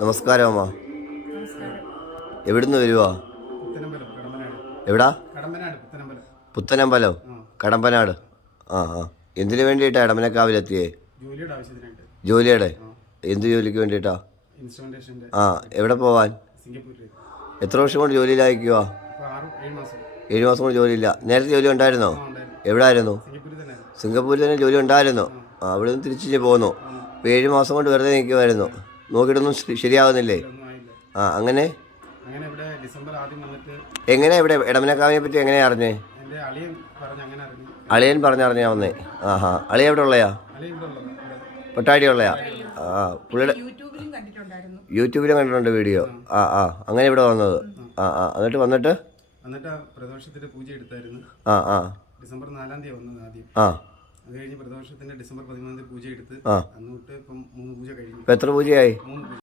നമസ്കാരം അമ്മ. നമസ്കാരം. എവിടുന്ന് വരുവാ? പുത്തനമ്പലം, കടമ്പനാട്. എവിടാ? കടമ്പനാട്, പുത്തനമ്പലം. പുത്തനമ്പലം, കടമ്പനാട്. ആ ആ. എന്തിനു വേണ്ടിയിട്ടാണ് എടമനക്കാവിലെത്തിയേ? ജോലിയുടെ ആവശ്യത്തിനായിട്ട്. ജോലിയുടെ? എന്ത് ജോലിക്ക് വേണ്ടിയിട്ടാ? ഇൻസ്ട്രുമെന്റേഷന്റെ. ആ, എവിടെ പോവാൻ? സിംഗപ്പൂരിലേക്ക്. എത്ര വർഷം കൊണ്ട് ജോലിയിലായിരിക്കുവാ? ഇപ്പോൾ 6-7 മാസം. 7 മാസം കൊണ്ട് ജോലിയില്ല. നേരത്തെ ജോലി ഉണ്ടായിരുന്നോ? ഉണ്ടായിരുന്നു. എവിടായിരുന്നു? സിംഗപ്പൂരിൽ തന്നെ. സിംഗപ്പൂരിൽ തന്നെ ജോലി ഉണ്ടായിരുന്നു. ആ, അവിടെ നിന്ന് തിരിച്ചു പോന്നു. ഇപ്പോൾ 7 മാസം കൊണ്ട് വെറുതെ നിൽക്കുമായിരുന്നു. നോക്കിയിട്ടൊന്നും ശരിയാവുന്നില്ലേ? ഒന്നും ആയില്ല. ആ, അങ്ങനെ അങ്ങനെ ഇവിടെ ഡിസംബർ ആദ്യം വന്നിട്ട് എങ്ങനെയാ ഇവിടെ എടമനക്കാവിനെ പറ്റി എങ്ങനെയാ അറിഞ്ഞേ? എൻ്റെ അളിയൻ പറഞ്ഞ് അങ്ങനെ അറിഞ്ഞു. അളിയൻ പറഞ്ഞറിഞ്ഞാ വന്നേ? ആഹാ. അളിയ എവിടെ ഉള്ളയാ? അളിയൻ ഇവിടെ ഉള്ളത് ഇവിടെ. പൊട്ടാടി ഉള്ളയാ? ആ, പുള്ളിയുടെ യൂട്യൂബിലും കണ്ടിട്ടുണ്ടായിരുന്നു. യൂട്യൂബിലും കണ്ടിട്ടുണ്ട് വീഡിയോ. ആ ആ. അങ്ങനെ ഇവിടെ വന്നത്. ആ ആ. എന്നിട്ട് എന്നിട്ട് ആ പ്രദോഷത്തിന്റെ പൂജ എടുത്തായിരുന്നു. ആ ആ. ഡിസംബർ 4-ാം തീയതി വന്നത് ആദ്യം. ആ. അത് കഴിഞ്ഞ് പ്രദോഷത്തിന്റെ ഡിസംബർ 13-ാം തീയതി പൂജ എടുത്ത് ആ. അന്ന് തൊട്ട് ഇപ്പം 3 പൂജ കഴിഞ്ഞു. ഇപ്പം എത്ര പൂജയായി? 3 പൂജ.